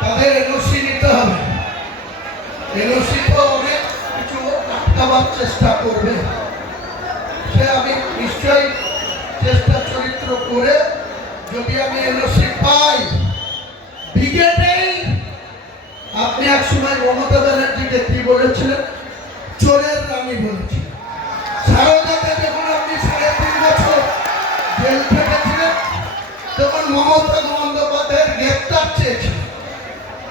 তাদের এনওসি নিতে হবে। এনওসি তো অনেক কিছু আটকাবার চেষ্টা করবে, সে আমি নিশ্চয়ই চেষ্টা চরিত্র করে যদি আমি এনওসি পাই ব্রিগেডেই। আপনি এক সময় মমতা ব্যানার্জিকে কি বলেছিলেন? চোরের রানী বলেছিলেন। সারদাতে যখন আপনি 3.5 বছর জেল খেটেছিলেন তখন মমতা বন্দ্যোপাধ্যায়ের গ্রেপ্তার চেয়েছিল।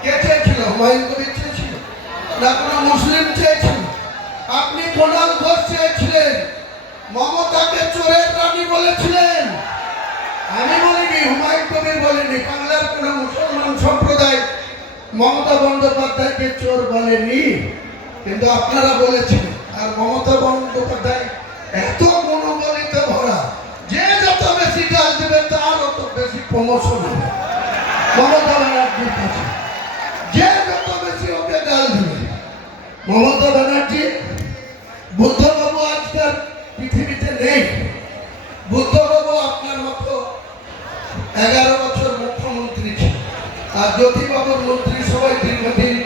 কে চেয়েছিল? হুমায়ুন কবির চেয়েছিল না কোনো মুসলিম চেয়েছিল? আপনি কুণাল ঘোষ চেয়েছিলেন। মমতাকে চোরের রানী বলেছিলেন। আমি বলিনি, হুমায়ুন কবির বলেনি, বাংলার কোনো মুসলমান সম্প্রদায় মমতা বন্দ্যোপাধ্যায়কে চোর বলেনি, কিন্তু আপনারা বলেছেন। আর মমতা বন্দ্যোপাধ্যায় এত মনোবলিতে ভরা, যে যত বেশি গাল দেবে তার অত বেশি প্রমোশন হবে মমতা ব্যানার্জির কাছে। যে যত বেশি ওকে গাল দেবে মমতা ব্যানার্জি। বুদ্ধবাবু আজকাল পৃথিবীতে নেই। বুদ্ধবাবু আপনার মতো 11 বছর মুখ্যমন্ত্রী ছিল, আর জ্যোতিবাবুর মন্ত্রী সবাই দীর্ঘদিন